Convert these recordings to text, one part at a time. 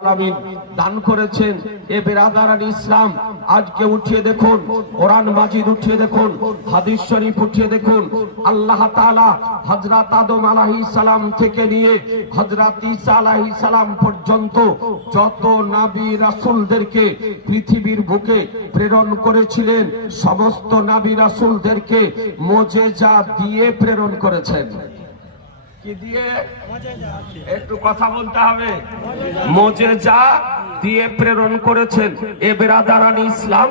দান করেছেন। এ বেরাদারান ইসলাম, আজকে উঠিয়ে দেখুন কোরআন মাজিদ, উঠিয়ে দেখুন হাদিস শরীফ, উঠিয়ে দেখুন আল্লাহ তাআলা হযরত আদম আলাইহিস সালাম থেকে নিয়ে হযরত ঈসা আলাইহিস সালাম পর্যন্ত যত নবী রাসূলদেরকে পৃথিবীর বুকে প্রেরণ করেছিলেন, সমস্ত নবী রাসূলদেরকে মুজিজা দিয়ে প্রেরণ করেছেন। কি দিয়ে? একটু কথা বলতে হবে। মুজিজা দিয়ে প্রেরণ করেছেন। এ বেরাদারান ইসলাম,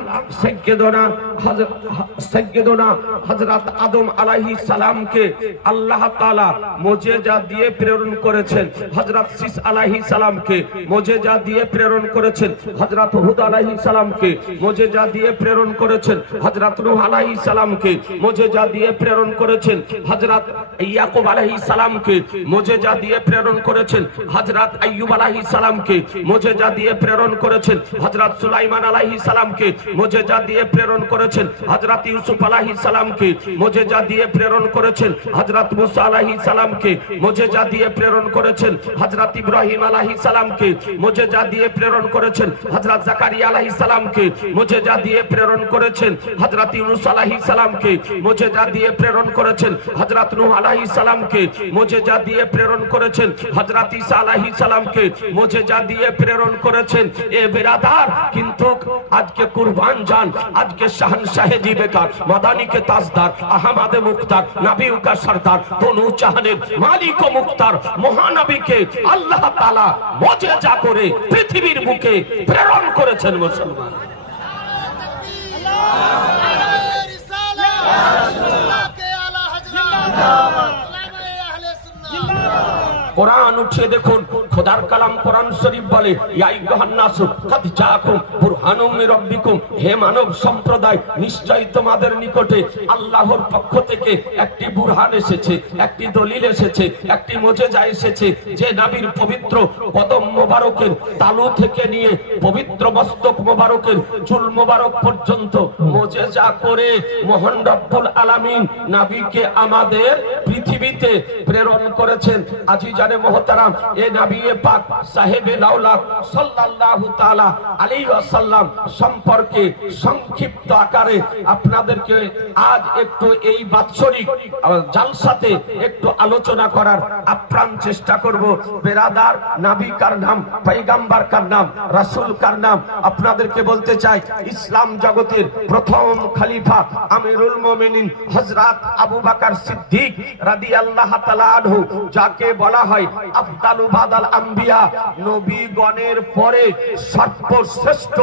সাইয়্যিদুনা হযরত আদম আলাইহিস সালামকে আল্লাহ তাআলা মুজিজা দিয়ে প্রেরণ করেছেন। হযরত শীস আলাইহিস সালামকে মুজিজা দিয়ে প্রেরণ করেছেন। হযরত হুদ আলাইহিস সালামকে মুজিজা দিয়ে প্রেরণ করেছেন। হযরত নূহ আলাইহিস সালামকে মুজিজা দিয়ে প্রেরণ করেছেন। হযরত ইয়াকুব আলাইহিস সালামকে মুজিজা দিয়ে প্রেরণ করেছেন। হযরত আইয়ুব আলাইহিস সালামকে মুজিজা দিয়ে প্রেরণ করেছেন। হযরত সুলাইমান আলাইহিস সালামকে মুজিজা দিয়ে প্রেরণ করেছেন। হযরত ইউসুফ আলাইহিস সালামকে মুজিজা দিয়ে প্রেরণ করেছেন। হযরত মুসা আলাইহিস সালামকে মুজিজা দিয়ে প্রেরণ করেছেন। হযরত ইব্রাহিম আলাইহিস সালামকে মুজিজা দিয়ে প্রেরণ করেছেন। হযরত জাকারিয়া আলাইহিস সালামকে মুজিজা দিয়ে প্রেরণ করেছেন। হযরত ইউনূস আলাইহিস সালামকে মুজিজা দিয়ে প্রেরণ করেছেন। হযরত নূহ আলাইহিস সালামকে মুজিজা দিয়ে প্রেরণ করেছেন। হযরত ঈসা আলাইহিস সালামকে মুজিজা দিয়ে প্রেরণ করেছেন। এ বিরাদার, কিন্তু আজকে কুরবান জান, আজকে শাহনशाह जी बेकार, मदानी के ताजदार, अहमद मुख्तार, नबियों का सरदार, दोनों जहानेर मालिक ও মুখতার মহানবীকে আল্লাহ তাআলা মুজিজা করে পৃথিবীর বুকে প্রেরণ করেছেন। মুসলমান কোরআন উঠিয়ে দেখুন, খোদার কালাম কোরআন শরীফ বলে, ইয়া আইয়ুহান নাস কাদ জাআকুম বুরহানুম মির রাব্বিকুম, হে মানব সম্প্রদায়, নিশ্চয়ই তোমাদের নিকটে আল্লাহর পক্ষ থেকে একটি বুরহান এসেছে, একটি দলিল এসেছে, একটি মুজিজা এসেছে, যে নবীর পবিত্র কদম মোবারকের তালু থেকে নিয়ে পবিত্র মস্তক মোবারকের চুল মোবারক পর্যন্ত মুজিজা করে মহান রব্বুল আলামিন নবীকে আমাদের পৃথিবীতে প্রেরণ করেছেন। আজিজানে মুহতারাম, এ নবী পাক সাহেবে লাউলাক সাল্লাল্লাহু তাআলা আলাইহি ওয়াসাল্লাম সম্পর্কে সংক্ষিপ্ত আকারে আপনাদেরকে আজ একটু এই বাৎসরিক জালসাতে একটু আলোচনা করার আপ্রাণ চেষ্টা করব। বেরাদার, নবী কার নাম, পয়গম্বর কার নাম, রাসূল কার নাম আপনাদেরকে বলতে চাই। ইসলাম জগতের প্রথম খলিফা আমিরুল মুমিনিন হযরত আবু বকর সিদ্দিক রাদিয়াল্লাহু তাআলা আনহু, যাকে বলা হয় আফদালু বাদাল আম্বিয়া, নবীগণের পরে সর্বশ্রেষ্ঠ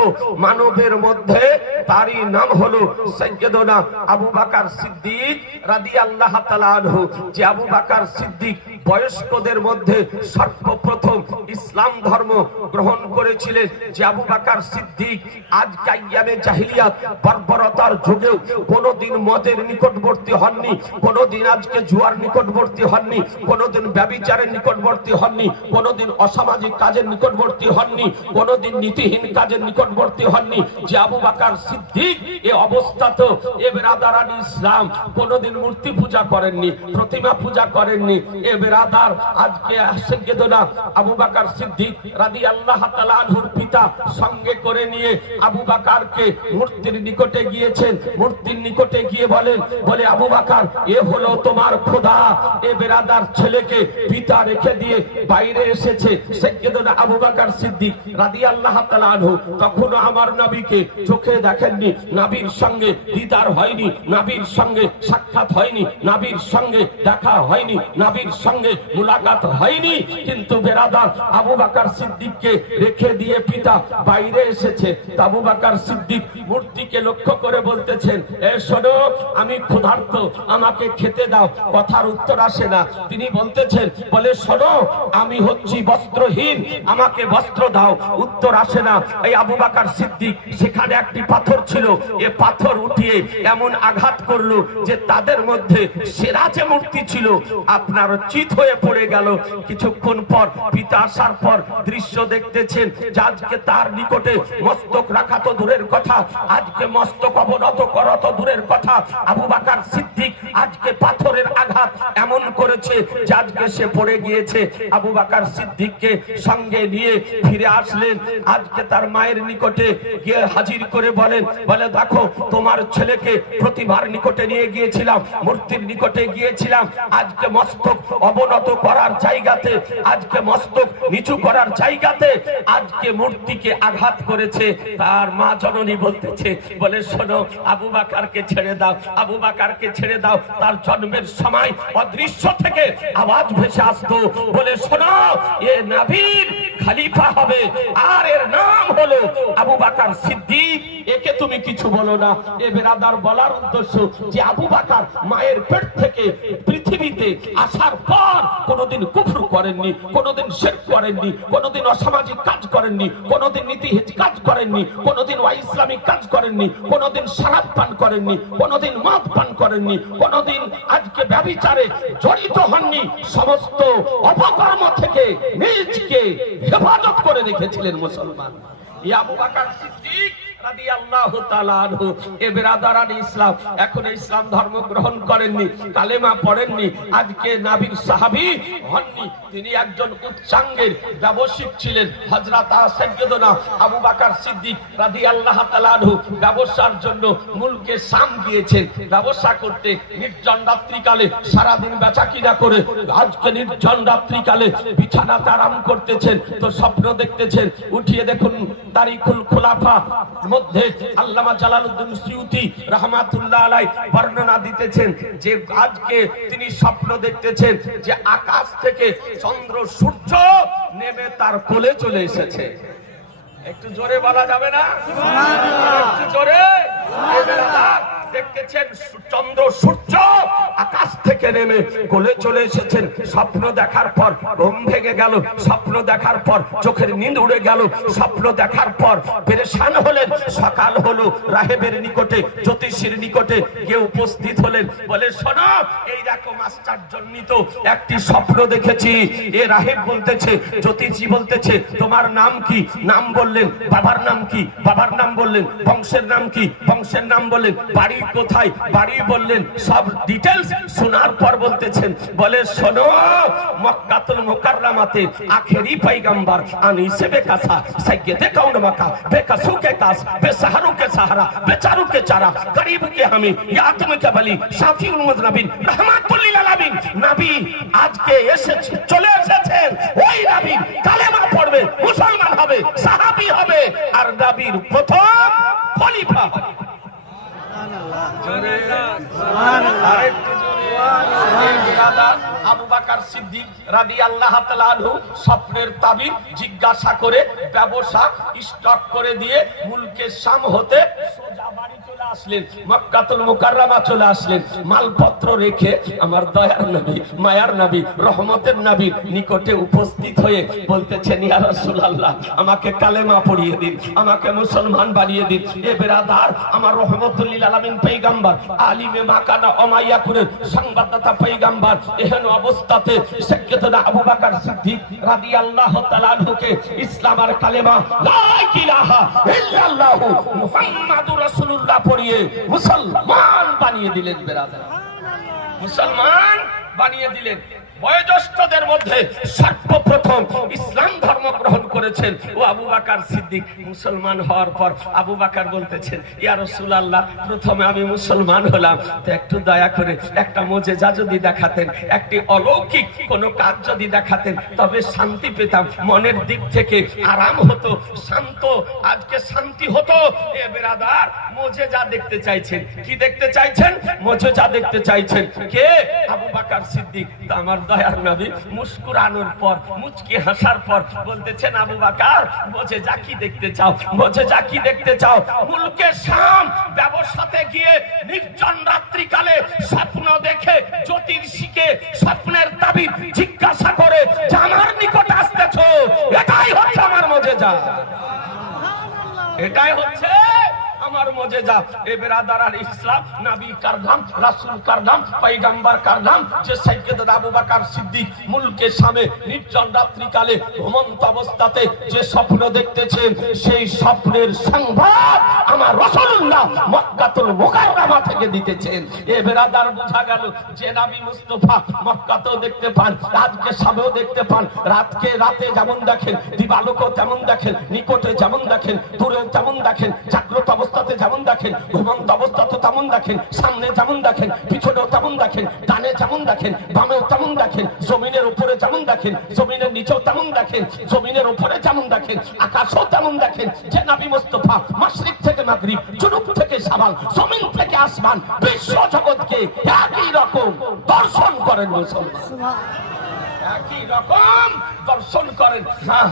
মানবের মধ্যে তারই নাম হলো সাইয়্যিদুনা আবু বকর সিদ্দিক রাদিয়াল্লাহু তাআলা আনহু। যে আবু বকর সিদ্দিক বয়স্কদের মধ্যে সর্বপ্রথম ইসলাম ধর্ম গ্রহণ করেছিলেন, যে আবু বকর সিদ্দিক আজ কাইয়ামে জাহিলিয়াত বর্বরতার যুগেও কোনোদিন মদের নিকটবর্তী হননি, কোনোদিন আজকে জুয়ার নিকটবর্তী হননি, কোনোদিন ব্যভিচারের নিকটবর্তী হননি, কোনোদিন অসামাজিক কাজের নিকটবর্তী হননি, কোনোদিন নীতিহীন কাজের নিকটবর্তী হননি। যে আবু বকর সিদ্দিক এ অবস্থাতেও এ বেরাদারান ইসলাম কোনোদিন মূর্তি পূজা করেননি, প্রতিমা পূজা করেননি। এ বেরাদার, আজকে সাইয়্যিদুনা আবু বকর সিদ্দিক রাদিয়াল্লাহু তাআলা আনহুর পিতা সঙ্গে করে নিয়ে আবু বকরকে মূর্তির নিকটে গিয়েছেন। মূর্তির নিকটে গিয়ে বলে আবু বকর, এ হলো তোমার খোদা। এ বেরাদার, ছেলেকে পিতা রেখে দিয়ে বাইরে এসেছে সাইয়্যিদুনা আবু বকর সিদ্দিক রাদিয়াল্লাহু তাআলা আনহু। তখনও আমার নবীকে চোখে দেখেননি, নবীর সঙ্গে দিদার হয়নি, নবীর সঙ্গে সাক্ষাৎ হয়নি, নবীর সঙ্গে দেখা হয়নি, নবীর সঙ্গে মুলাকাত হয়নি। কিন্তু বেরাদার, আবু বকর সিদ্দিককে রেখে দিয়ে পিতা বাইরে এসেছে। আবু বকর সিদ্দিক মূর্তিকে লক্ষ্য করে বলতেছেন, এ শোনো, আমি ক্ষুধার্ত, আমাকে খেতে দাও। কথার উত্তর আসে না। তিনি বলতেছেন, বলে শোনো, আমি হচ্ছি বস্ত্রহীন, আমাকে বস্ত্র দাও। উত্তর আসে না। এই আবু বকর সিদ্দিক, সেখানে একটি পাথর ছিল, এ পাথর উঠিয়ে এমন আঘাত করলো যে তাদের মধ্যে সেরা যে মূর্তি ছিল আপনার চিত হয়ে পড়ে গেল। কিছুক্ষণ পর পিতা আসার পর দৃশ্য দেখতেছেন যে আজকে তার নিকটে মস্তক রাখা তো দূরের কথা, আজকে মস্তক অবনত করা তো দূরের কথা, আবু বকর সিদ্দিক আজকে পাথরের আঘাত এমন করেছে যে আজকে সে পড়ে গিয়েছে। আবু বকর সিদ্দিককে সঙ্গে নিয়ে ফিরে আসলেন। আজকে তার মায়ের নিকটে গিয়ে হাজির করে বলে দেখো তোমার ছেলেকে প্রতিমার নিকটে নিয়ে গিয়েছিলাম, মূর্তির নিকটে গিয়েছিলাম, আজকে মস্তক অবনত করার জায়গাতে, আজকে মস্তক নিচু করার জায়গাতে আজকে মূর্তিকে আঘাত করেছে। তার মা জননী বলতেছে, বলে শোনো আবু বকরকে ছেড়ে দাও, আবু বকরকে ছেড়ে দাও। তার জন্মের সময় অদৃশ্য থেকে আওয়াজ ভেসে আসতো, বলে শোনো এ নবীর খলিফা হবে আর এর নাম হলো আবু বকর সিদ্দিক, একে তুমি কিছু বলো না। এ বেরাদার বলার উদ্দেশ্য যে আবু বকর মায়ের পেট থেকে পৃথিবীতে আসার পর কোনোদিন কুফর করেননি, কোনোদিন শিরক করেননি, কোনোদিন অসামাজিক কাজ করেননি, কোনোদিন নীতিহীন কাজ করেননি, কোনোদিন অইসলামিক কাজ করেননি, কোনোদিন শরাব পান করেননি, কোনোদিন মদ পান করেননি, কোনোদিন আজকে ব্যভিচারে জড়িত হননি। সমস্ত অপকর্ম থেকে নিজকে হেফাজত করে রেখেছিলেন মুসলমান। আবু বকর সিদ্দিক রাদিয়াল্লাহু তাআলা আনহু এ বেরাদারান ইসলাম এখন ইসলাম ধর্ম গ্রহণ করেননি, কালেমা পড়েননি, আজকে নবীর সাহাবী হননি। তিনি একজন উচ্চাঙ্গের ব্যবসায়িক ছিলেন। হযরত সাইয়্যিদনা আবু বকর সিদ্দিক রাদিয়াল্লাহু তাআলা আনহু ব্যবসার জন্য মুলকে শাম গিয়েছেন ব্যবসা করতে। নির্জন রাত্রিকালে সারা দিন বেচাকিনা করে আজকে নির্জন রাত্রিকালে বিছানাতে আরাম করতেছেন, তো স্বপ্ন দেখতেছেন। উঠিয়ে দেখুন তারিখুল খুলাফা মধ্যে আল্লামা জালালউদ্দিন সিউতি রাহমাতুল্লাহ আলাইহি বর্ণনা দিতেছেন যে আজকে তিনি স্বপ্ন দেখতেছেন যে আকাশ থেকে চন্দ্র সূর্য নেমে তার কোলে চলে এসেছে। একটু জোরে বলা যাবে না? একটু জোরে। দেখতেছেন চন্দ্র সূর্য আকাশ থেকে নেমে কোলে চলে এসেছেন। স্বপ্ন দেখার পর ঘুম ভেঙে গেল, স্বপ্ন দেখার পর চোখের নিন্দ উড়ে গেল, স্বপ্ন দেখার পর পেরেশান হলেন। সকাল হলো, রাহেবের নিকটে জ্যোতিষীর নিকটে গিয়ে উপস্থিত হলেন। বলে শোনো এই দেখো আশ্চর্যজনিত একটি স্বপ্ন দেখেছি। এ রাহেব বলতেছে, জ্যোতিষী বলতেছে তোমার নাম কি? নাম বললেন। বাবার নাম কি? বাবার নাম বললেন। বংশের নাম কি? বংশের নাম বললেন। বাড়ি কোথায়? বাড়ি বললেন। সব ডিটেইলস শোনার পর বলতেছেন, বলে শোনো মক্কাতুল মুকাররমাতে আখেরি পয়গম্বর আনিসে বেকাসা সাইয়্যিদে কাউন মাকা বেকাসু কে কাস বেসাহারু কে সাহারা বেচারু কে চারা গরিব কে হামি ইয়াতিম কে বলি শাফিউল মুজনাবিন রাহমাতুল লিল আলামিন নবী আজকে এসেছে, চলে এসেছেন। ওই নবী কালেমা পড়বে, মুসলমান হবে, সাহাবী হবে আর নবীর প্রথম খলিফা হবে। আবু বকর সিদ্দিক রাদিয়াল্লাহু তাআলা আনহু স্বপ্নের তাবির জিজ্ঞাসা করে ব্যবসা স্টক করে দিয়ে মুলকে শাম হতে সোজা বাড়ি চলে আসলেন, মক্কাতুল মুকাররমা চলে আসলেন। মালপত্র রেখে আমার দয়ার নবী, মায়ার নবী, রহমতের নবীর নিকটে উপস্থিত হয়ে বলতেছেন, ইয়া রাসূলুল্লাহ আমাকে কালেমা পড়িয়ে দিন, আমাকে মুসলমান বানিয়ে দিন। এ বেরাদার আমার রহমতুল লিল আলামিন পয়গম্বর আলিমে মাকানা ওমাইয়াকুরের সংবাদদাতা পয়গম্বর এহেন অবস্থাতে সাইয়্যিদনা আবু বকর সিদ্দিক রাদিয়াল্লাহু তাআলা আনহুকে ইসলাম আর কালেমা লা ইলাহা ইল্লাল্লাহু মুহাম্মাদুর রাসূলুল্লাহ পড়িয়ে মুসলমান বানিয়ে দিলেন। বেরাদার মুসলমান বানিয়ে দিলেন। বয়োজ্যেষ্ঠদের মধ্যে সর্বপ্রথম ইসলাম ধর্ম গ্রহণ করেছেন ও আবু বকর সিদ্দিক। মুসলমান হওয়ার পর আবু বকর বলতেছেন, ইয়া রাসূলুল্লাহ প্রথমে আমি মুসলমান হলাম, তো একটু দয়া করে একটা মুজিজা যদি দেখাতেন, একটি অলৌকিক কোনো কাজ যদি দেখাতেন তবে শান্তি পেতাম, মনের দিক থেকে আরাম হতো, শান্ত আজকে শান্তি হতো। এ বেরাদার মুজিজা দেখতে চাইছেন। কি দেখতে চাইছেন? মুজিজা দেখতে চাইছেন। কে? আবু বকর সিদ্দিক। তো আমার দয়ার নবী মুস্কুরানোর পর, মুচকি হাসার পর বলতেছেন, আবু বকর মুজিজা কি দেখতে চাও? মুজিজা কি দেখতে চাও? মুলকে শাম ব্যবসাতে গিয়ে নির্জন রাত্রিকালে স্বপ্ন দেখে জ্যোতিষীকে স্বপ্নের তাবির জিজ্ঞাসা করে যে আমার নিকট আসতেছো, এটাই হচ্ছে আমার মুজিজা, এটাই হচ্ছে আমার মুজিজা। এ বেরাদারান ইসলাম, নবী কার নাম, রাসূল কার নাম, পয়গম্বর কার নাম, যে সাইয়েদনা আবু বকর সিদ্দিক মুলকে শামে নির্জন রাত্রিকালে ঘুমন্ত অবস্থাতে যে স্বপ্ন দেখতেছেন, সেই স্বপ্নের সংবাদ আমার রাসূলুল্লাহ মক্কাতুল মুকাররমা থেকে দিতেছেন। এ বেরাদার বোঝা গেল যে নবী মুস্তাফা মক্কাতেও দেখতে পান, আজকে শামেও দেখতে পান। রাতে যেমন দেখেন, দিবালোকও তেমন দেখেন, নিকটে যেমন দেখেন, দূরেও তেমন দেখেন, জাগ্রত অবস্থাতে যেমন দেখেন, ঘুমন্ত অবস্থাতে তেমন দেখেন, সামনে যেমন দেখেন, পিছনেও তেমন দেখেন, ডানে যেমন দেখেন, বামেও তেমন দেখেন, জমিনের উপরে যেমন দেখেন, জমিনের নিচেও তেমন দেখেন, জমিনের উপরে যেমন দেখেন, আকাশও তেমন দেখেন। যে নবী মুস্তাফা মাশরিক থেকে মাগরিব, জুনুব থেকে শামাল, জমিন থেকে আসমান, বিশ্ব জগৎকে একই রকম দর্শন করেন মুসলমান, একই রকম দর্শন করেন।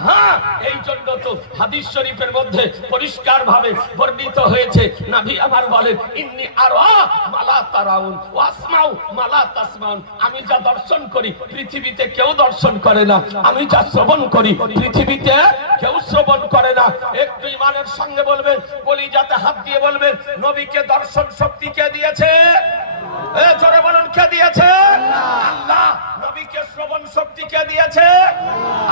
হ্যাঁ, এই জন্য তো হাদিস শরীফের মধ্যে পরিষ্কার ভাবে বর্ণিত হয়েছে, নবী আমার বলেন, ইন্নী আরা মালা তারাউন ওয়া আসমাউ মালা তাসমাউন। আমি যা দর্শন করি পৃথিবীতে কেউ দর্শন করে না, আমি যা শ্রবণ করি পৃথিবীতে কেউ শ্রবণ করে না। একটু ইমানের সঙ্গে বলবেন, কলিজাতে হাত দিয়ে বলবেন, নবীকে দর্শন শক্তি কে দিয়েছে? জোরে বলুন, কে দিয়েছে? আল্লাহ। নবীকে শ্রবণ শক্তি কে দিয়েছে?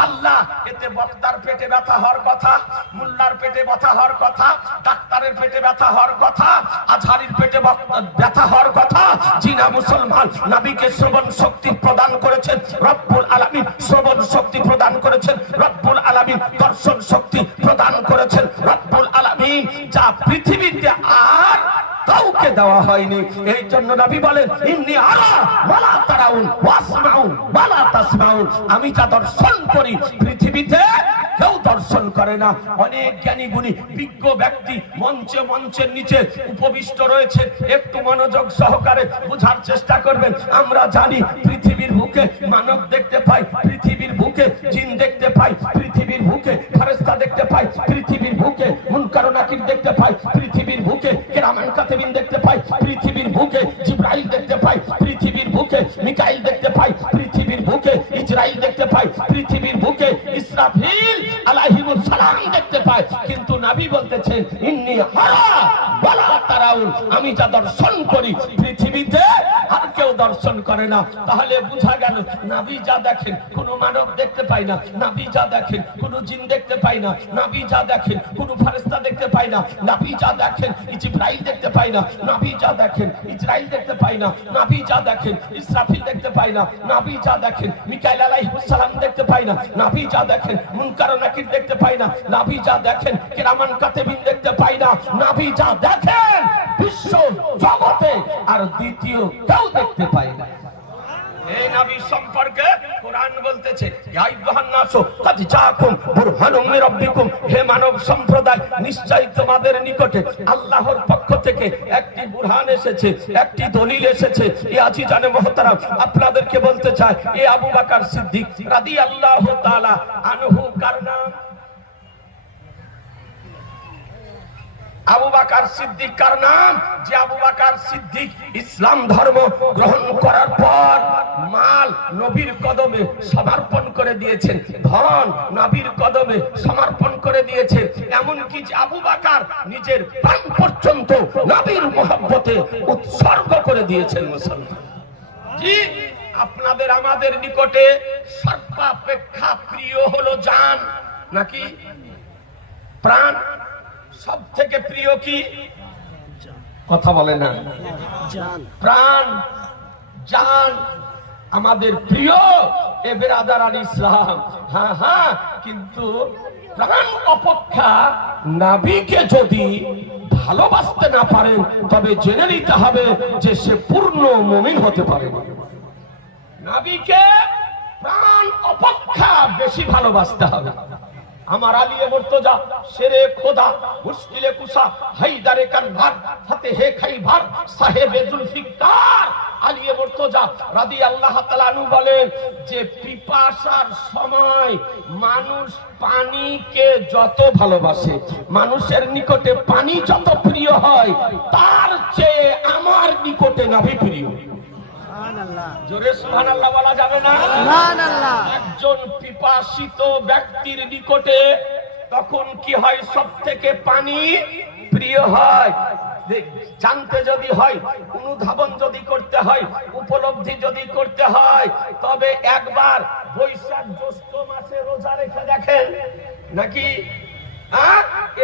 আল্লাহ। এতে বক্তার পেটে ব্যথা হওয়ার কথা, মুল্লার পেটে ব্যথা হওয়ার কথা, ডাক্তারের পেটে ব্যথা হওয়ার কথা, আজহারির পেটে ব্যথা হওয়ার কথা। জিনা মুসলমান, নবীকে শ্রবণ শক্তি প্রদান করেছেন রব্বুল আলামিন, শ্রবণ শক্তি প্রদান করেছেন রব্বুল আলামিন, দর্শন শক্তি প্রদান করেছেন রব্বুল আলামিন, যা পৃথিবীতে আর কাউকে দেওয়া হয়নি। এই জন্য নবী বলেন, ইন্নী আরা মালা তারাউন ওয়া আসমাউ মালা তাসমাউন। আমি যা দর্শন করি পৃথিবীতে কেউ দর্শন করে না। অনেক জ্ঞানী গুণী বিজ্ঞ ব্যক্তি মঞ্চের নিচে উপবিষ্ট রয়েছে, একটু মনোযোগ সহকারে বোঝার চেষ্টা করবেন। আমরা জানি পৃথিবীর বুকে মানব দেখতে পাই, পৃথিবীর বুকে জিন দেখতে পাই, পৃথিবীর বুকে ফেরেশতা দেখতে পাই, পৃথিবীর বুকে মুনকার ও নাকির দেখতে পাই, পৃথিবীর বুকে কিরামান কাতিবিন দেখতে পাই, পৃথিবীর বুকে জিবরাইল দেখতে পাই, পৃথিবীর বুকে মিকাইল দেখতে পাই, পৃথিবীর বুকে ইসরাইল দেখতে পাই, পৃথিবীর বুকে ইসরাফিল আলাইহিমুস সালাম দেখতে পাই। কিন্তু নবী বলতেছেন, ইন্নী আরা ওয়ালা তারাউন। আমি যা দর্শন করি পৃথিবীতে আর কেউ দর্শন করে না। তাহলে বোঝা গেল, নবী যা দেখেন কোনো মানব দেখতে পায় না, নবী যা দেখেন কোনো জিন দেখতে পায় না, নবী যা দেখেন কোনো ফেরেশতা দেখতে পায় না, নবী যা দেখেন জিবরাইল দেখতে পায় না, নবী যা দেখেন ইসরাইল দেখতে পায় না, নবী যা দেখেন ইসরাফিল দেখতে পায় না, নবী যা দেখেন মিকাইল আলাইহিস সালাম দেখতে পায় না, নবী যা দেখেন মুনকার ও নাকির দেখতে পায় না, নবী যা দেখেন কিরামান কাতিবিন দেখতে পায় না, নবী যা দেখেন বিশ্ব জগতে আর দ্বিতীয় কেউ দেখতে পায় না। এই নবী সম্পর্কে কোরআন বলতেছে, ইয়া আইয়ুহান নাসু কাদ জাআকুম বুরহানুম মির রাব্বিকুম। হে মানব সম্প্রদায়, নিশ্চয়ই তোমাদের নিকটে আল্লাহর পক্ষ থেকে একটি বুরহান এসেছে, একটি দলিল এসেছে। এই আজিজানে মুহতারাম, আপনাদেরকে বলতে চাই, এ আবু বকর সিদ্দিক রাদিয়াল্লাহু তাআলা আনহু কার নাম? আবু বকর সিদ্দিক কার নাম? যে আবু বকর সিদ্দিক ইসলাম ধর্ম গ্রহণ করার পর মাল নবীর কদমে সমর্পণ করে দিয়েছেন, ধন নবীর কদমে সমর্পণ করে দিয়েছেন। এমনকি যে আবু বকর নিজের প্রাণ পর্যন্ত নবীর মহব্বতে উৎসর্গ করে দিয়েছেন। মুসলমান জি, আপনাদের আমাদের নিকটে সর্বাপেক্ষা প্রিয় হলো জান নাকি প্রাণ? সব থেকে প্রিয় কি? কথা বলে না। প্রাণ, জান আমাদের প্রিয়। এ বেরাদারান ইসলাম, হ্যাঁ, কিন্তু প্রাণ অপেক্ষা নবীকে যদি ভালোবাসতে না পারেন, তবে জেনে নিতে হবে যে সে পূর্ণ মুমিন হতে পারে না। নবীকে প্রাণ অপেক্ষা বেশি ভালোবাসতে হবে। আমার আলিয়ে মুর্তজা, শেরে খোদা, মুশকিলে কুশা, হায়দারে কারবার, ফাতেহে খাইবার, সাহেবে জুলফিকার আলিয়ে মুর্তজা রাদিয়াল্লাহু তাআলা আনহু বলেন যে পিপাসার সময় মানুষ পানিকে যত ভালোবাসে, মানুষের নিকটে পানি যত প্রিয় হয়, তার চেয়ে আমার নিকটে নবী প্রিয়। জোরে সুবহানাল্লাহ বলা যাবে না? সুবহানাল্লাহ। একজন পিপাসিত ব্যক্তির নিকটে তখন কি হয়? সব থেকে পানি প্রিয়। প্রিয় হয়, জানতে যদি হয়, অনুধাবন যদি করতে হয়, উপলব্ধি যদি করতে হয়, তবে একবার বৈশাখ জ্যৈষ্ঠ মাসে রোজা রেখে দেখেন নাকি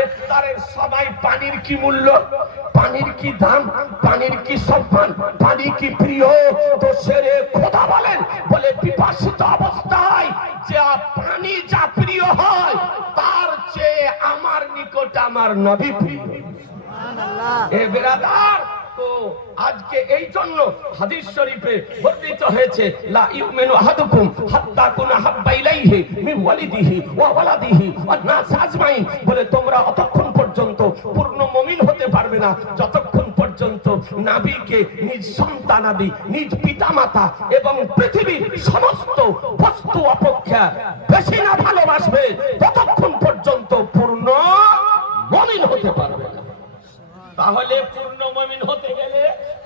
ইফতারের সময় পানির কি মূল্য, পানির কি দাম, পানির কি সম্মান, পানি কি প্রিয়। তো সেরে খোদা বলেন, বলে পিপাসিত অবস্থায় যে পানি যা প্রিয় হয় তার চেয়ে আমার নিকট আমার নবী প্রিয়। এ বেরাদার, তো আজকে এই জন্য হাদিস শরীফে বর্ণিত হয়েছে, লা ইউমিনু আহাদুকুম হাত্তা কুনা হাব্বা ইলাইহি মিন ওয়ালিদিহি ওয়া ওয়ালাদিহি ওয়ান নাস আজমাইন। বলে তোমরা অতক্ষণ পর্যন্ত পূর্ণ মুমিন হতে পারবে না যতক্ষণ পর্যন্ত নবীকে নিজ সন্তানাদি, নিজ পিতামাতা এবং পৃথিবীর সমস্ত বস্তু অপেক্ষা বেশি না ভালোবাসবে, ততক্ষণ পর্যন্ত পূর্ণ মুমিন হতে পারবে না। তাহলে পূর্ণ মুমিন হতে গেলে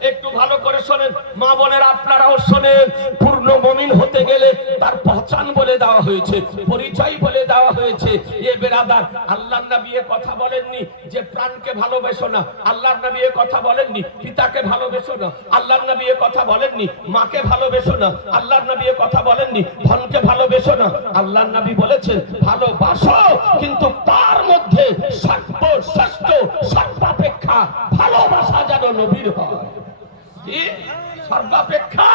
একটু ভালো করে শোনেন, মা বোনেরা আপনারাও শোনেন, পূর্ণ মুমিন হতে গেলে তার পহচান বলে দেওয়া হয়েছে, পরিচয় বলে দেওয়া হয়েছে। এ বেরাদার, আল্লাহর নবী এ কথা বলেননি যে প্রাণকে ভালোবেসো না, আল্লাহর নবী এ কথা বলেননি পিতাকে ভালোবেসো না, আল্লাহর নবী এ কথা বলেননি মাকে ভালোবেসো না, আল্লাহর নবী এ কথা বলেননি ধনকে ভালোবেসো না। আল্লাহর নবী বলেছেন ভালোবাসো, কিন্তু তার মধ্যে সর্বশ্রেষ্ঠ সর্বাপেক্ষা ভালোবাসা যেন নবীর হয়। কি সর্বাপেক্ষা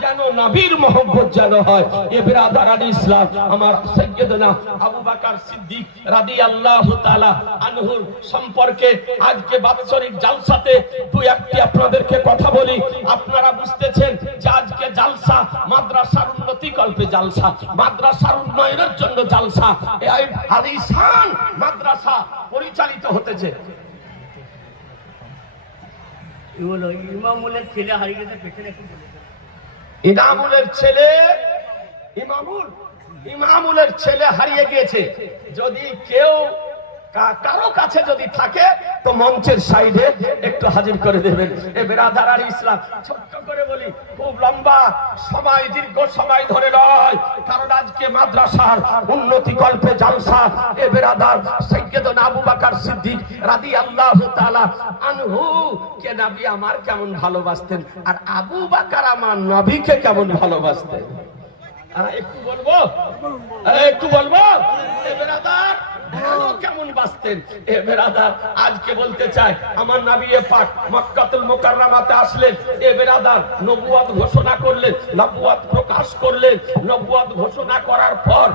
যেন নবীর মহব্বত যেন হয়। এ বিরাদারান ইসলাম, আমার সাইয়্যিদনা আবু বকর সিদ্দিক রাদিয়াল্লাহু তাআলা আনহুর সম্পর্কে আজকে বাৎসরিক জালসাতে দুই একটি আপনাদেরকে কথা বলি। আপনারা বুঝতেছেন যে আজকে জালসা মাদ্রাসার উন্নতি কল্পে জালসা, মাদ্রাসার উন্নয়নের জন্য জালসা, এই আলিশান মাদ্রাসা পরিচালিত হতেছে। ইমামুলের ছেলে হারিয়ে গেছে, পেছনে একটু ইমামুলের ছেলে, ইমামুলের ছেলে হারিয়ে গিয়েছে। যদি কেউ কারো কাছে যদি থাকে তো মঞ্চের সাইডে একটু হাজির করে দেবেন। এ বেরাদারান ইসলাম, ছোট্ট করে বলি, খুব লম্বা সময়, দীর্ঘ সময় ধরে নয়, কারণ আজকে মাদ্রাসার উন্নতি কল্পে জালসা। এ বেরাদার, সাইয়্যিদনা আবু বকর সিদ্দিক রাদিয়াল্লাহু তাআলা আনহু কে নবী আমার কেমন ভালোবাসতেন, আর আবু বকর আমার নবীকে কেমন ভালোবাসতেন, একটু বলবো, একটু বলবো। এ বেরাদার কেমন বাঁচতেন। এ বেরাদার, আজকে বলতে চাই, আমার নবী পাক মক্কাতুল মুকাররমাতে আসলেন। এ বেরাদার, নবুয়ত ঘোষণা করলেন, নবুয়ত প্রকাশ করলেন। নবুয়ত ঘোষণা করার পর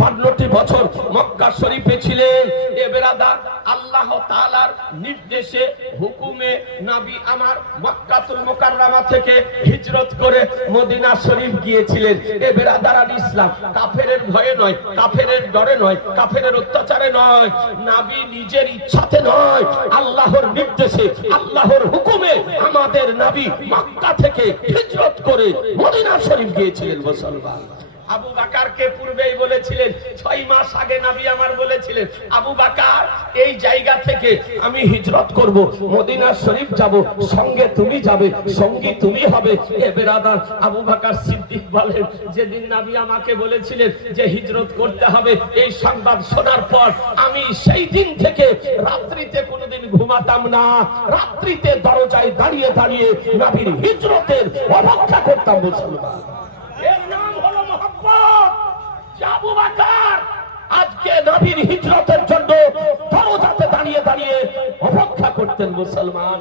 53টি বছর মক্কা শরীফে ছিলেন। এ বেরাদার, আল্লাহ তাআলার নির্দেশে হুকুমে নবী আমার মক্কাতুল মুকাররমা থেকে হিজরত করে মদিনা শরীফ গিয়েছিলেন। এ বেরাদারান ইসলাম, কাফেরের ভয়ে নয়, কাফেরের ডরে নয়, কাফেরের অত্যাচারে নয়, নবী নিজের ইচ্ছাতে নয়, আল্লাহর নির্দেশে, আল্লাহর হুকুমে আমাদের নবী মক্কা থেকে হিজরত করে মদিনা শরীফ গিয়েছিলেন। মুসলমান আবু বকরকে পূর্বেই বলেছিলেন, 6 মাস আগে নবী আমার বলেছিলেন, আবু বকর এই জায়গা থেকে আমি হিজরত করব, মদিনা শরীফ যাব, সঙ্গে তুমি যাবে, সঙ্গী তুমি হবে। এ বেরাদার, আবু বকর সিদ্দিক বলেন, যেদিন নবী আমাকে বলেছিলেন যে হিজরত করতে হবে, এই সংবাদ শোনার পর আমি সেই দিন থেকে রাত্রিতে কোনোদিন ঘুমাতাম না, রাত্রিতে দরজায় দাঁড়িয়ে দাঁড়িয়ে নবীর হিজরতের অপেক্ষা করতাম। মুসলমান, এর নাম হলো মহব্বত। আবু বকর আজকে নবীর হিজরতের জন্য দরজাতে দাঁড়িয়ে দাঁড়িয়ে অপেক্ষা করতেন। মুসলমান,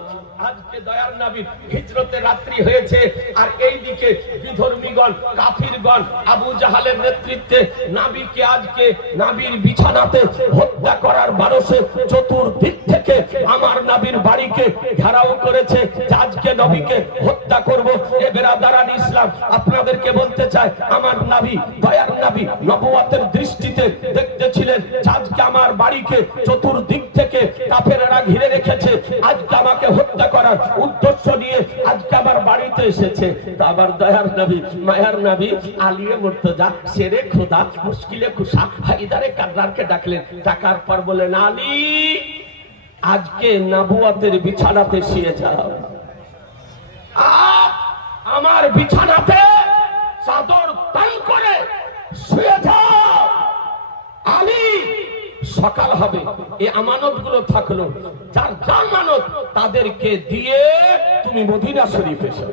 আজকে দয়ার নবীর হিজরতের রাত্রি হয়েছে, আর এই দিকে বিধর্মীগণ, কাফিরগণ আবু জাহালের নেতৃত্বে নবীকে আজকে নবীর বিছানাতে হত্যা করার বারসে চতুর্দিক থেকে আমার নবীর বাড়িকে ঘেরাও করেছে, আজকে নবীকে হত্যা করব। এ বেরাদারান ইসলাম, আপনাদেরকে বলতে চাই, আমার নবী, দয়ার নবী নবুয়তের দৃষ্টিতে দেখতেছিলেন আজকে আমার বাড়িকে চতুর্দিক থেকে কাফেররা ঘিরে রেখেছে, আজকে আমাকে হত্যা করার উদ্দেশ্য নিয়ে আজকে আমার বাড়িতে এসেছে। আবার দয়ার নবী, মায়ার নবী আলিয়ে মুর্তজা, শেরে খোদা, মুশকিলে কুশা হায়দারে কাররারকে ডাকলেন। ডাকার পর বলেন, আলী আজকে নবুয়তের বিছানাতে শুয়ে যাও, আমার বিছানাতে চাদর তাই করে শুয়ে যাও। আলী সকাল হবে, এই আমানত গুলো থাকলো, যার যার মানত তাদেরকে দিয়ে তুমি মদিনা শরীফ এসো।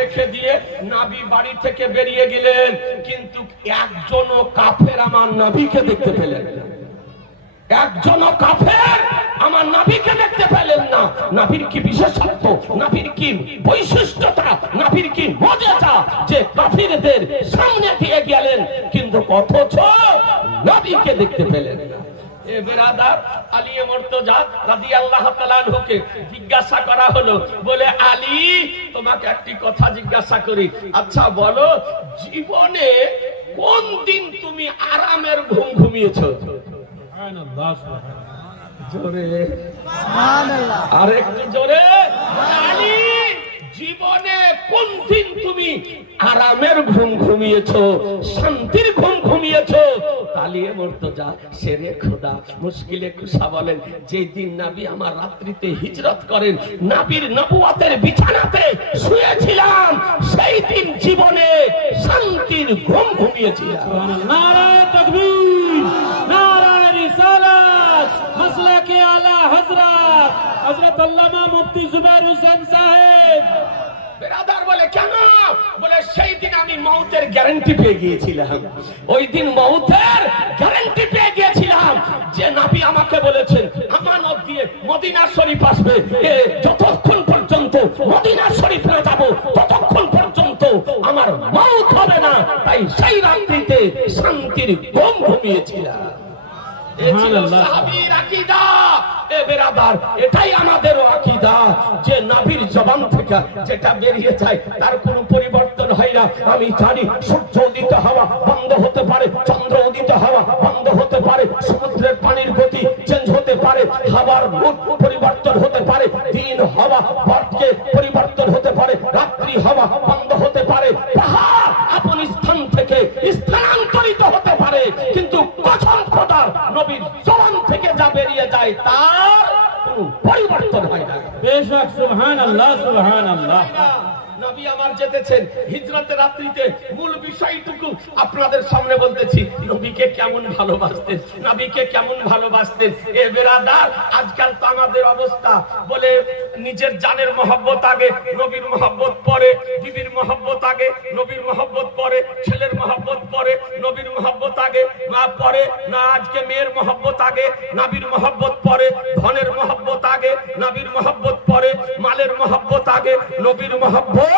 রেখে দিয়ে নবী বাড়ি থেকে বেরিয়ে গেলেন, কিন্তু একজনও কাফের আমার নবীকে দেখতে পেলেন না। একজনও কাফের আমার নবীকে দেখতে পেলেন না। নবীর কি বিশেষত্ব, নবীর কি বৈশিষ্ট্যতা, নবীর কি মর্যাদা যে কাফিরদের সামনে দিয়ে গেলেন কিন্তু অথচ নবীকে দেখতে পেলেন না। এ বেরাদার, আলী মুর্তজা রাদিয়াল্লাহু তাআলা আনহুকে জিজ্ঞাসা করা হলো, বলে আলী তোমাকে একটি কথা জিজ্ঞাসা করি, আচ্ছা বলো জীবনে কোন দিন তুমি আরামের ঘুম ঘুমিয়েছো? জোরে আর একটু জোরে। আলী জীবনে কোন দিন তুমি আরামের ঘুম ঘুমিয়েছো, শান্তির ঘুম ঘুমিয়েছো? আলী মুর্তজা শেরে খোদা মুশকিলে কুশা বলেন, যেই দিন নবী আমার রাত্রিতে হিজরত করেন, নবীর নবুয়তের বিছানাতে শুয়েছিলাম, সেই দিন জীবনে শান্তির ঘুম ঘুমিয়েছিলাম। নারায়ে তাকবীর, নারায়ে রিসালাত, মাসলাকে আলা হযরত হযরত আল্লামা মুফতি জুবাইর হোসেন সাহেব। বেরাদার বলে কেন? বলে সেই দিন আমি মৌতের গ্যারান্টি পেয়ে গিয়েছিলাম। ওই দিন মৌতের গ্যারান্টি পেয়ে গিয়েছিলাম যে নবী আমাকে বলেছেন আমানত দিয়ে মদিনা শরীফ আসবে, যতক্ষণ পর্যন্ত মদিনা শরীফ না যাব ততক্ষণ পর্যন্ত আমার মৌত হবে না। তাই সেই রাত্রিতে শান্তির ঘুম ঘুমিয়েছিলাম। এটাই আমাদের আকীদা যে নবীর জবান থেকে যেটা বেরিয়ে যায় তার কোনো পরিবর্তন হয় না। আমি জানি সূর্য উদিত হওয়া বন্ধ হতে পারে, চন্দ্র উদিত হওয়া বন্ধ হতে পারে, সমুদ্রের পানির গতি চেঞ্জ হতে পারে, হাওয়ার রূপ পরিবর্তন হতে পারে, দিন হওয়া বর্ষকে পরিবর্তন হতে পারে, রাত্রি হওয়া বন্ধ হতে পারে, পাহাড় আপন স্থান থেকে স্থানান্তরিত হতে পারে, কিন্তু কসম খোদার নবীর জবান থেকে যা বেরিয়ে যায় তার কোনো পরিবর্তন হয় না। বেশক সুবহানাল্লাহ, সুবহানাল্লাহ। নবী আমার যেতেছেন হিজরতের রাত্রিতে, মূল বিষয়টুকু আপনাদের সামনে বলতেছি। নবীকে কেমন ভালোবাসতেন, নবীকে কেমন ভালোবাসতেন। এ বেরাদার, আজকাল তো আমাদের অবস্থা বলে নিজের জানের মহব্বত আগে, নবীর মহব্বত পরে, বিবির মহব্বত আগে, নবীর মহব্বত পরে, ছেলের মহব্বত পরে, নবীর মহব্বত আগে না পরে না। আজকে মেয়ের মহব্বত আগে, নবীর মহব্বত পরে, ধনের মহব্বত আগে, নবীর মহব্বত পরে, মালের মহব্বত আগে, নবীর মহব্বত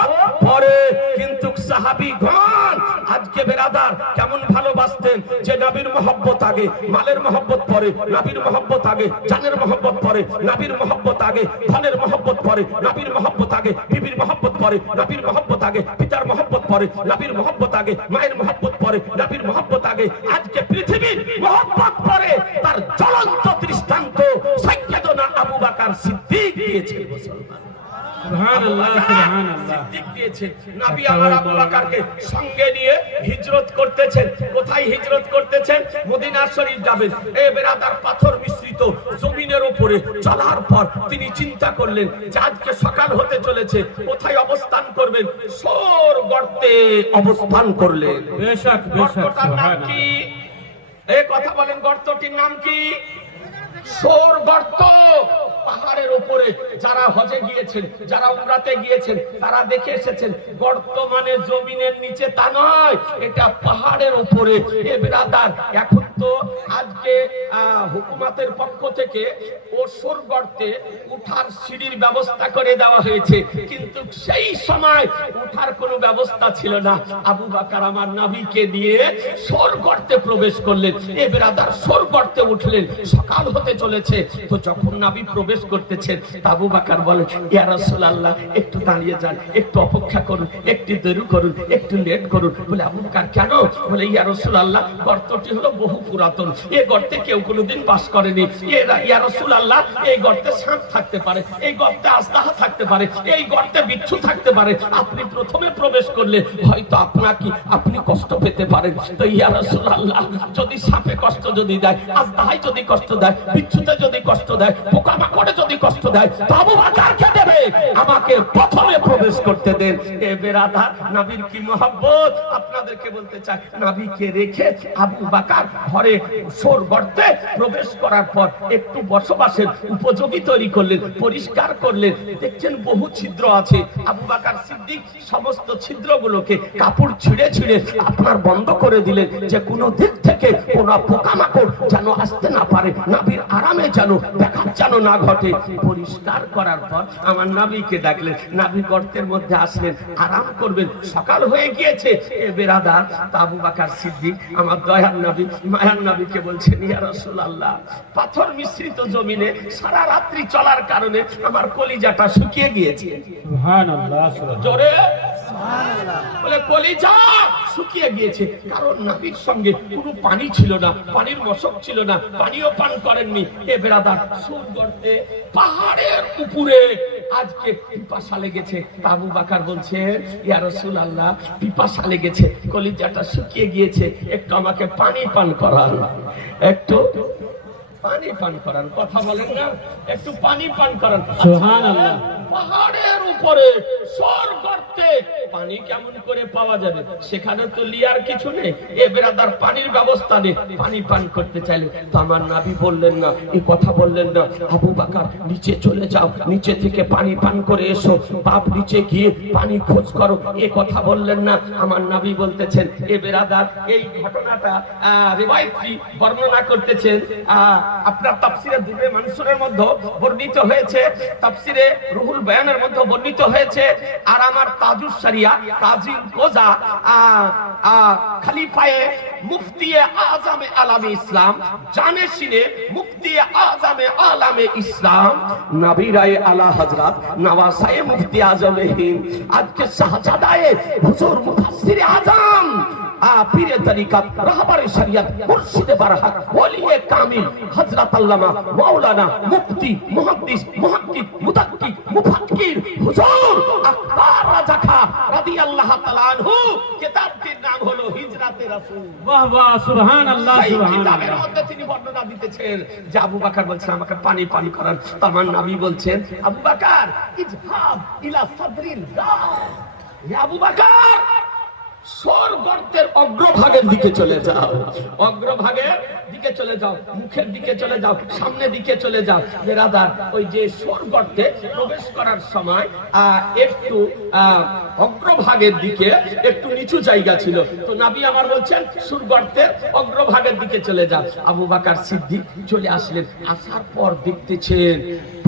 পরে। কিন্তু সাহাবীগণ আজকে বেরাদার কেমন ভালোবাসতেন যে নবীর মহব্বত আগে, মালের মহব্বত পরে, নবীর মহব্বত আগে, জানের মহব্বত পরে, নবীর মহব্বত আগে, ধনের মহব্বত পরে, নবীর মহব্বত আগে, বিবির মহব্বত পরে, নবীর মহব্বত আগে, পিতার মহব্বত পরে, নবীর মহব্বত আগে, মায়ের মহব্বত পরে, নবীর মহব্বত আগে। আজকে পৃথিবীর মহব্বত পরে তার জ্বলন্ত দৃষ্টান্ত সাইয়্যিদনা আবু বকর সিদ্দিক দিয়েছে। মুসলমান সুবহানাল্লাহ, সুবহানাল্লাহ। নবী আমার আবু বকরকে সঙ্গে নিয়ে হিজরত করতেছেন। কোথায় হিজরত করতেছেন? মদিনা শরীফ যাবেন। এ বেরাদার, পাথর মিশ্রিত জমিনের উপরে চলার পর তিনি চিন্তা করলেন যে আজকে সকাল হতে চলেছে, কোথায় অবস্থান করবেন? সোর গর্তে অবস্থান করলেন। বেশক, বেশক, গর্তটার নাম কি? এই কথা বলেন, গর্তটির নাম কি? সোর গর্ত। পাহাড়ের উপরে যারা হজে গিয়েছেন, যারা উমরাতে গিয়েছেন তারা দেখে এসেছেন, গর্ত মানে জমিনের নিচে তা নয়, এটা পাহাড়ের উপরে। এ বেরাদার, এখন তো আজকে হুকুমতের পক্ষ থেকে ওসর গর্তে উঠার সিঁড়ির ব্যবস্থা করে দেওয়া হয়েছে, কিন্তু সেই সময় উঠার কোনো ব্যবস্থা ছিল না। আবু বকর আমার নবীকে দিয়ে সোর গর্তে প্রবেশ করলেন। এ বেরাদার, সোর গর্তে উঠলেন। সকাল হতে চলেছে, তো যখন নবী প্রবেশ করতেছেন আবু বকর বলেন, ইয়া রাসূলুল্লাহ একটু দাঁড়িয়ে যান, একটু অপেক্ষা করুন, একটু দেরি করুন, একটু লেট করুন। বলে আবু বকর কেন? বলে ইয়া রাসূলুল্লাহ গর্তটি হলো বহু পুরাতন, এই গর্তে কেউ কোনোদিন বাস করেনি। ইয়া রাসূলুল্লাহ এই গর্তে সাপ থাকতে পারে, এই গর্তে আজদাহা থাকতে পারে, এই গর্তে বিচ্ছু থাকতে পারে। আপনি প্রথমে প্রবেশ করলে হয়তো আপনি কষ্ট পেতে পারেন। তো ইয়া রাসূলুল্লাহ যদি সাপে কষ্ট যদি দেয়, আজদাহাই যদি কষ্ট দেয়, বিচ্ছুতে যদি কষ্ট দেয়, পোকামাকড়ে যদি কষ্ট দেয়, তো আবু বকরকে দেবে, আমাকে প্রথমে প্রবেশ করতে দেন। এ বেরাদার, নবীর কি মহব্বত আপনাদেরকে বলতে চাই। নবীকে রেখে আবু বকর ঘরে সোর গর্তে প্রবেশ করার পর একটু বসবাসের উপযোগী তৈরি করলেন, পরিষ্কার করলেন। দেখছেন বহু ছিদ্র আছে। আবু বকর সিদ্দিক সমস্ত ছিদ্রগুলোকে কাপড় ছিঁড়ে ছিঁড়ে আপনার বন্ধ করে দিলেন, যে কোনো দিক থেকে কোনো পোকামাকড় যেন আসতে না পারে, নবীর আরামে যেন ব্যাঘাত যেন না ঘটে। পরিষ্কার করার পর আমার নবীকে ডাকলেন, নবী গর্তের মধ্যে আসলেন, আরাম করবেন। সকাল হয়ে গিয়েছে। এ বেরাদার, তা আবু বকর সিদ্দিক আমার দয়ার নবী, মায়ার নবীকে বলছেন, ইয়া রাসূলুল্লাহ, পাথর মিশ্রিত জমিনে সারা রাত্রি চলার কারণে আমার কলিজাটা শুকিয়ে গিয়েছে। সুবহানাল্লাহ, জোরে বলে কলিজা শুকিয়ে গিয়েছে। কারণ নবীর সঙ্গে কোনো পানি ছিল না, পানির মশক ছিল না, পানিও পান করেননি। এ বেরাদার, সুর গর্তে পাহাড়ের উপরে আজকে পিপাসা লেগেছে। আবু বকর বলছে, ইয়া রাসূলুল্লাহ, পিপাসা লেগেছে, কলিজাটা শুকিয়ে গিয়েছে, একটু আমাকে পানি পান করান, একটু পানি পান করান। কথা বলেন না, একটু পানি পান করান। সুবহানাল্লাহ। পাহাড়ের উপরে সোর গর্তে পানি কেমন করে পাওয়া যাবে? সেখানে তো লিয়ার কিছু নেই। এ বেরাদার, পানির ব্যবস্থা নেই। পানি পান করতে চাইলে তো আমার নবী বললেন না, এই কথা বললেন না, আবু বকর নিচে চলে যাও, নিচে থেকে পানি পান করে এসো, বাপ নিচে গিয়ে পানি খোঁজ করো, এ কথা বললেন না। আমার নবী বলতেছেন, এ বেরাদার, এই ঘটনাটা রিওয়ায়াতটি বর্ণনা করতেছেন আপনার তাফসিরে দুররে মানসুরের মধ্যে বর্ণিত হয়েছে, তাফসিরে রুহুল বয়ানের মধ্যে বর্ণিত হয়েছে। আর আমার তাজুস শরিয়া কাজী কোজা খলিফায়ে মুফতি আজমে আলামে ইসলাম, জানেশিনে মুফতি আজমে আলামে ইসলাম, নবীরায়ে আলা হযরত নওয়াসায়ে মুফতি আজমে হিন্দ, আজকে শাহজাদায়ে হুজুর মুফাসসিরে আজম, পীরে তরিকত, রাহবারে শরিয়ত, মুর্শিদে বারহাক, ওলিয়ে কামিল হযরত আল্লামা মাওলানা মুফতি মুহাদ্দিস মুহাক্কিক মুদাক্কিক মুফাক্কির হুজুর আকবর রাজা খা রাদিয়াল্লাহু তাআলা আনহু, কিতাবটির নাম হলো হিজরাতে রাসূল। বাহ বাহ, সুবহানাল্লাহ, এই কিতাবের সুবহানাল্লাহ। মধ্যে তিনি বর্ণনা দিতেছেন যে আবু বকর বলছেন, আমাকে পানি পান করান। আমার নবী বলছেন, আবু বকর ইজহাব ইলা সাদরিল গার, হে আবু বকর, সোর গর্তের অগ্রভাগের দিকে চলে যাও, অগ্রভাগের দিকে চলে যাও, মুখের দিকে চলে যাও, সামনের দিকে চলে যাও। বেরাদার, ওই যে সোর গর্তে প্রবেশ করার সময় একটু অগ্রভাগের দিকে একটু নিচু জায়গা ছিল। তো নবী আমার বলছেন, সোর গর্তের অগ্রভাগের দিকে চলে যাও। আবু বকর সিদ্দিক চলে আসলেন। আসার পর দেখতেছেন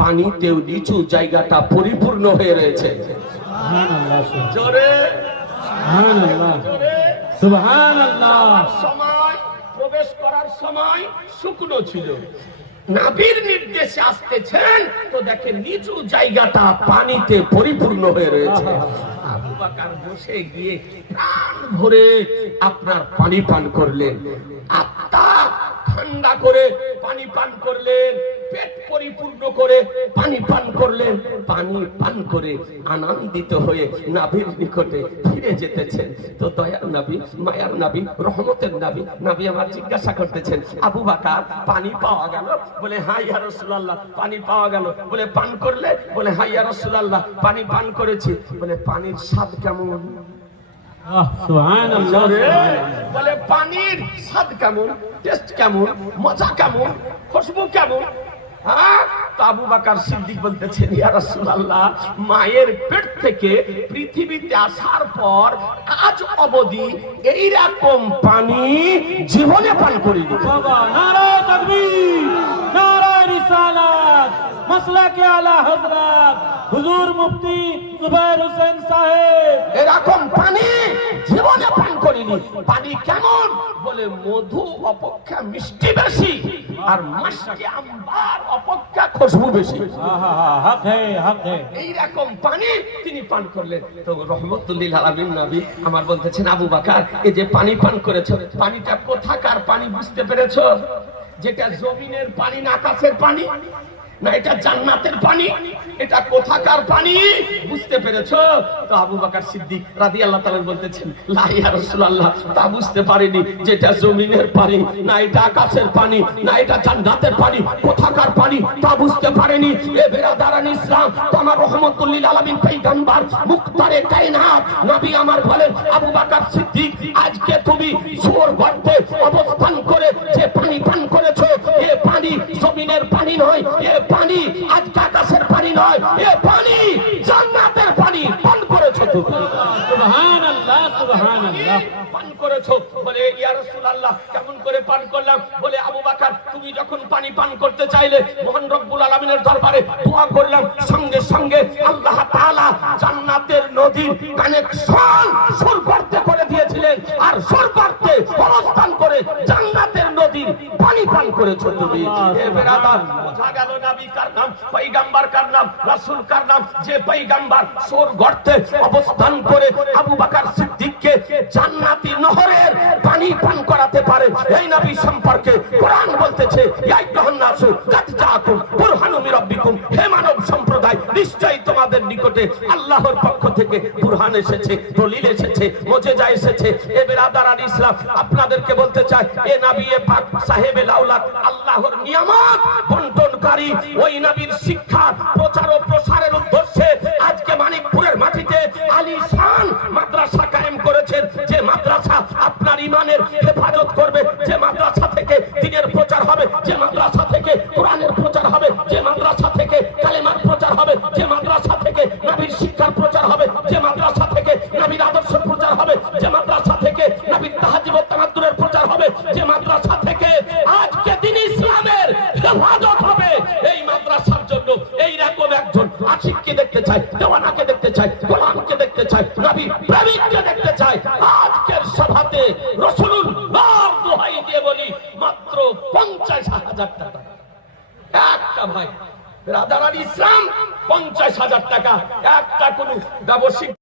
পানিতেও নিচু জায়গাটা পরিপূর্ণ হয়ে রয়েছে। সুবহানাল্লাহ, জোরে সুবহানাল্লাহ, সুবহানাল্লাহ। সময় প্রবেশ করার সময় শুকনো ছিল, নবীর নির্দেশে আসতেছেন তো দেখেন নিচু জায়গাটা পানিতে পরিপূর্ণ হয়ে রয়েছে। আবু বকর বসে গিয়ে প্রাণ ভরে আপনার পানি পান করলেন, আত্মা ঠান্ডা করে পানি পান করলেন, পেট পরিপূর্ণ করে পানি পান করলেন। পানি পান করে আনন্দিত হয়ে নবীর নিকটে ফিরে যেতেছেন। তো দয়ার নবী, মায়ার নবী, রহমতের নবী, নবী আমার জিজ্ঞাসা করতেছেন, আবু বকর পানি পাওয়া গেল? বলে হ্যাঁ ইয়া রাসূলুল্লাহ, পানি পাওয়া গেল। বলে পান করলে? বলে হ্যাঁ ইয়া রাসূলুল্লাহ, পানি পান করেছি। বলে পানির স্বাদ কেমন? সুবহানাল্লাহ, বলে পানির স্বাদ কেমন, টেস্ট কেমন, মজা কেমন, খুশবু কেমন? আবু বকর সিদ্দিক বলতেছেন, ইয়া রাসূলুল্লাহ, মায়ের পেট থেকে পৃথিবীতে আসার পর আজ অবধি এইরকম পানি জীবনে পান করিনি। বাবা, নারায়ে তাকবীর, নারায়ে রিসালাত, মাসলাকে আলা হযরত হুজুর মুফতি জুবায়ের হোসেন সাহেব, এরকম পানি জীবনে পান করিনি। পানি কেমন? বলে মধু অপেক্ষা মিষ্টি বেশি, আর মাশকি আম্বার অপেক্ষা খুশবু বেশি। হক হে, হক হে। এইরকম পানি তিনি পান করলেন। তো রহমতুল লিল আলামিন নবী আমার বলতেছেন, আবু বকর, এই যে পানি পান করেছো, পানিটা কোথাকার পানি বুঝতে পেরেছো? যেটা জমিনের পানি না আকাশের পানি? না এটা জান্নাতের পানি, এটা কোথাকার পানি বুঝতে পেরেছো? তো আবু বকর সিদ্দিক রাদিয়াল্লাহু তাআলা বলতেছেন, লা ইয়া রাসূলুল্লাহ, তা বুঝতে পারিনি যেটা জমিনের পানি, না এটা আকাশের পানি, না এটা জান্নাতের পানি, কোথাকার পানি তা বুঝতে পারিনি। এ বেরাদারান ইসলাম, তো আমার রহমতুল লিল আলামিন পয়গম্বর মুখতারে কায়নাত নবী আমার বলেন, আবু বকর সিদ্দিক, আজকে তুমি সূর গর্তে অবস্থান করে যে পানি পান করেছো, এ পানি জমিনের পানি নয়, এ পানি আজকে আকাশের পানি নয়, এ পানি জান্নাতের পানি পান করেছো তুমি। সুবহানাল্লাহ, সুবহানাল্লাহ। পান করেছো। বলে ইয়া রাসূলুল্লাহ, কেমন করে পান করলাম? বলে আবু বকর, তুমি যখন পানি পান করতে চাইলে মহান রব্বুল আলামিনের দরবারে দোয়া করলাম, সঙ্গে সঙ্গে আল্লাহ তাআলা জান্নাতের নদীর কানেকশন সূর গর্তে করে দিয়েছিলেন, আর সূর গর্তে অবস্থান করে জান্নাতের নদীর পানি পান করেছো তুমি। এ বেরাদার, বোঝা গেল নবী কার নাম, পয়গম্বর কার নাম, রাসূল কার নাম। যে পয়গম্বর সূর গর্তে অবস্থান করে আবু বকর সিদ্দিককে জান্নাতি নহরের পানি পান করাতে পারে, এই নবী সম্পর্কে কোরআন বলতেছে, ইয়া আইয়ুহান নাসু কাদ জাআকুম বুরহানুম মির রাব্বিকুম, হে মানব সম্প্রদায়, নিশ্চয়ই তোমাদের নিকটে আল্লাহর পক্ষ থেকে বুরহান এসেছে, দলিল এসেছে, মুজিজা এসেছে। এ বেরাদারান ইসলাম, আপনাদেরকে বলতে চাই, এ নবী পাক সাহেবে লাউলাদ, আল্লাহর নিয়ামত বন্টনকারী, ওই নবীর শিক্ষা প্রচার ও প্রসারের উদ্দেশ্যে আজকে মানিকপুরের মাটিতে আলিশান মাদ্রাসা কায়েম করেছেন। যে মাদ্রাসা আপনার ইমানের হেফাজত করবে, যে মাদ্রাসা থেকে দ্বীনের প্রচার হবে, যে মাদ্রাসা থেকে কোরআনের প্রচার হবে, যে মাদ্রাসা থেকে কালেমার প্রচার হবে, যে মাদ্রাসা থেকে নবীর শিক্ষার প্রচার হবে, যে মাদ্রাসা থেকে নবীর আদর্শের প্রচার হবে, যে মাদ্রাসা থেকে নবীর তাহাজ্জুদ ও তামাদ্দুনের প্রচার হবে, যে মাদ্রাসা থেকে আজকে দ্বীন ইসলামের হেফাজত হবে, এই মাদ্রাসার জন্য এইরকম একজন আশিককে দেখতে চাই, দেওয়ানাকে দেখতে চাই, গোলামকে দেখতে চাই, নবীর প্রেমিককে দেখতে চাই। আজকের সভাতে রাসূলুল্লাহ দোহাই দিয়ে বলি, মাত্র 50,000 টাকা একটা ভাই, রাদারান ইসলাম 50,000 টাকা, একটা কোন ব্যবসায়িক